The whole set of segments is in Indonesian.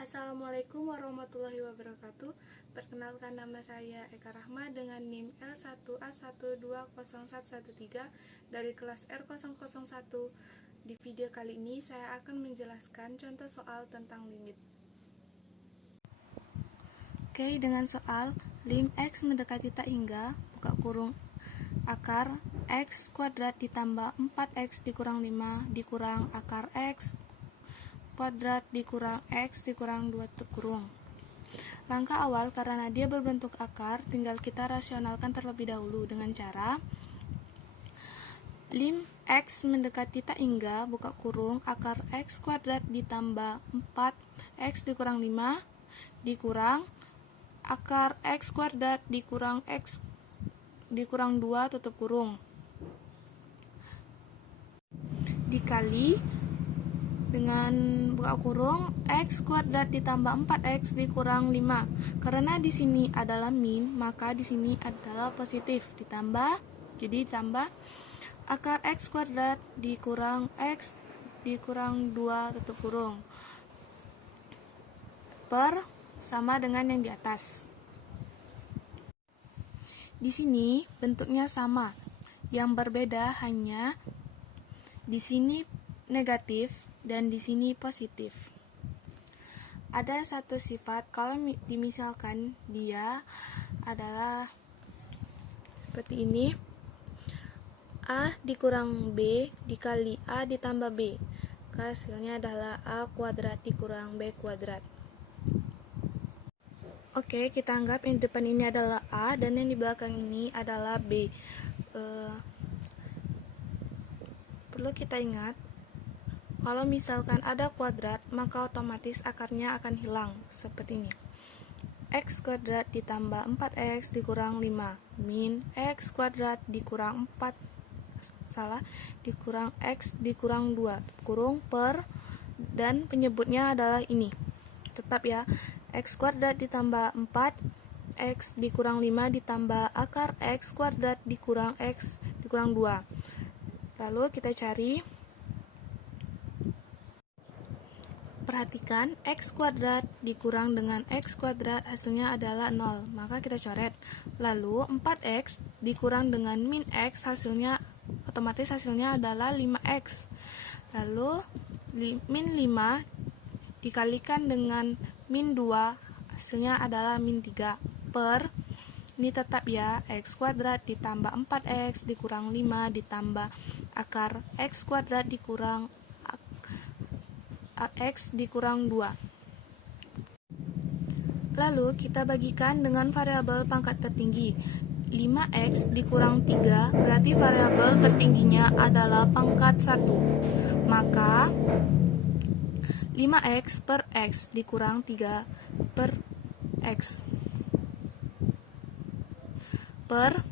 Assalamualaikum warahmatullahi wabarakatuh. Perkenalkan, nama saya Eka Rahma dengan NIM L1A1201113 dari kelas R001. Di video kali ini saya akan menjelaskan contoh soal tentang limit. Oke, dengan soal lim X mendekati tak hingga buka kurung akar X kuadrat ditambah 4X dikurang 5 dikurang akar X kuadrat dikurang X dikurang 2 kurung. Langkah awal, karena dia berbentuk akar, tinggal kita rasionalkan terlebih dahulu dengan cara lim X mendekati tak hingga buka kurung akar X kuadrat ditambah 4X dikurang 5 dikurang akar X kuadrat dikurang X dikurang 2 tutup kurung dikali dengan buka kurung X kuadrat ditambah 4X dikurang 5. Karena di sini adalah min, maka di sini adalah positif. Ditambah akar X kuadrat dikurang X dikurang 2 tutup kurung per sama dengan yang di atas. Di sini bentuknya sama. Yang berbeda hanya di sini negatif dan di sini positif. Ada satu sifat kalau dimisalkan dia adalah seperti ini, A dikurang B dikali A ditambah B, hasilnya adalah A kuadrat dikurang B kuadrat. Oke, kita anggap yang di depan ini adalah A dan yang di belakang ini adalah B. Perlu kita ingat, kalau misalkan ada kuadrat, maka otomatis akarnya akan hilang, seperti ini. X kuadrat ditambah 4X dikurang 5 min X kuadrat dikurang 4 dikurang X dikurang 2 kurung per, dan penyebutnya adalah ini. Tetap ya, X kuadrat ditambah 4X dikurang 5 ditambah akar X kuadrat dikurang X dikurang 2. Lalu kita cari. Perhatikan, X kuadrat dikurang dengan X kuadrat hasilnya adalah 0, maka kita coret. Lalu 4X dikurang dengan min X hasilnya otomatis hasilnya adalah 5X. Lalu min 5 dikalikan dengan min 2 hasilnya adalah min 3 per, ini tetap ya, X kuadrat ditambah 4X dikurang 5 ditambah akar X kuadrat dikurang X dikurang 2. Lalu kita bagikan dengan variabel pangkat tertinggi. 5X dikurang 3 berarti variabel tertingginya adalah pangkat 1. Maka 5X per X dikurang 3 per X per,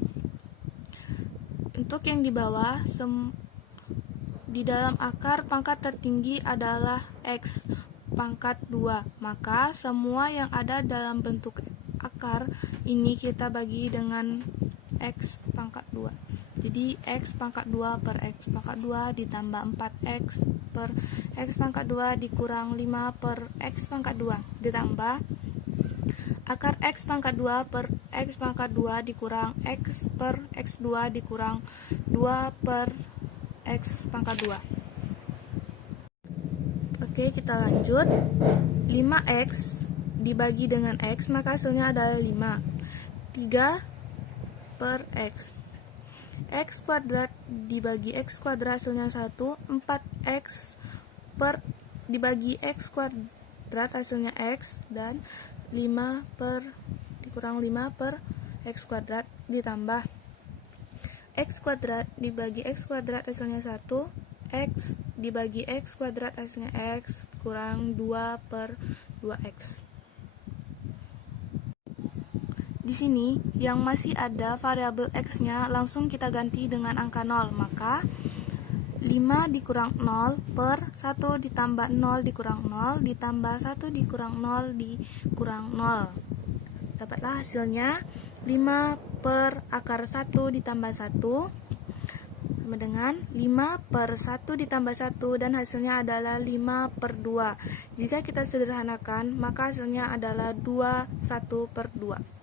untuk yang di bawah di dalam akar pangkat tertinggi adalah X pangkat 2, maka semua yang ada dalam bentuk akar ini kita bagi dengan X pangkat 2. Jadi X pangkat 2 per X pangkat 2 ditambah 4X per X pangkat 2 dikurang 5 per X pangkat 2 ditambah akar X pangkat 2 per X pangkat 2 dikurang X per X2 dikurang 2 per X pangkat 2. Oke, kita lanjut. 5X dibagi dengan X, maka hasilnya adalah 5. 3 per X. X kuadrat dibagi X kuadrat hasilnya 1. 4X per dibagi X kuadrat hasilnya X, dan 5 per dikurang 5 per X kuadrat ditambah X kuadrat dibagi X kuadrat hasilnya 1, X dibagi X kuadrat hasilnya X kurang 2 per 2X. Di sini yang masih ada variabel X-nya langsung kita ganti dengan angka 0, maka 5 dikurang 0 per 1 ditambah 0 dikurang 0 ditambah 1 dikurang 0 dikurang 0. Dapatlah hasilnya 5 per akar 1 ditambah 1. sama dengan 5 per 1 ditambah 1 dan hasilnya adalah 5 per 2. Jika kita sederhanakan, maka hasilnya adalah 21 per 2.